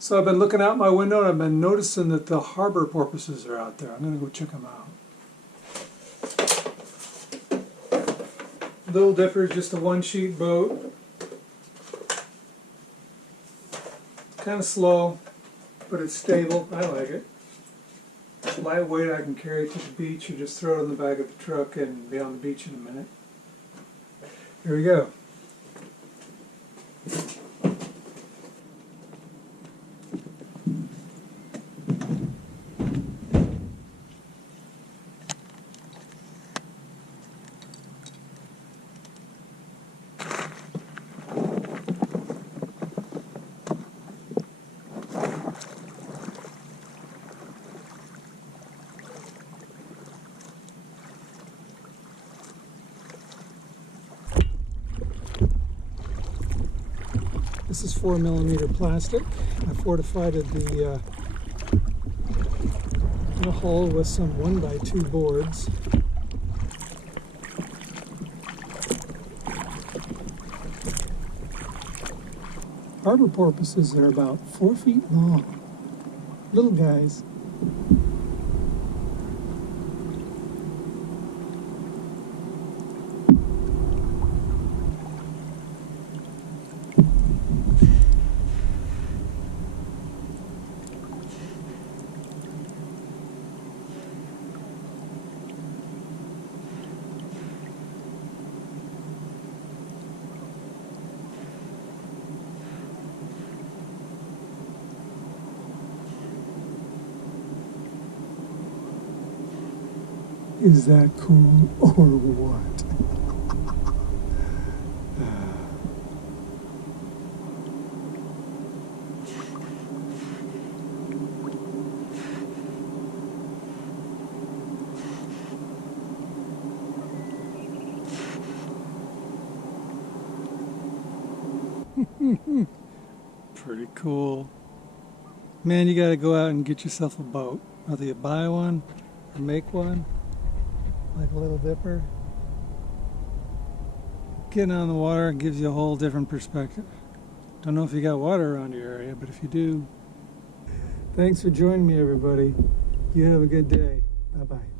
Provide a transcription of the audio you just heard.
So I've been looking out my window and I've been noticing that the harbor porpoises are out there. I'm going to go check them out. Little Dipper is just a one-sheet boat. Kind of slow, but it's stable. I like it. It's lightweight. I can carry it to the beach or just throw it in the back of the truck and be on the beach in a minute. Here we go. This is 4mm plastic. I fortified the hull with some 1x2 boards. Harbor porpoises are about 4 feet long. Little guys. Is that cool or what? Pretty cool. Man, you gotta go out and get yourself a boat. Whether you buy one or make one, like a Little Dipper. Getting on the water gives you a whole different perspective. Don't know if you got water around your area, but if you do, thanks for joining me, everybody. You have a good day. Bye-bye.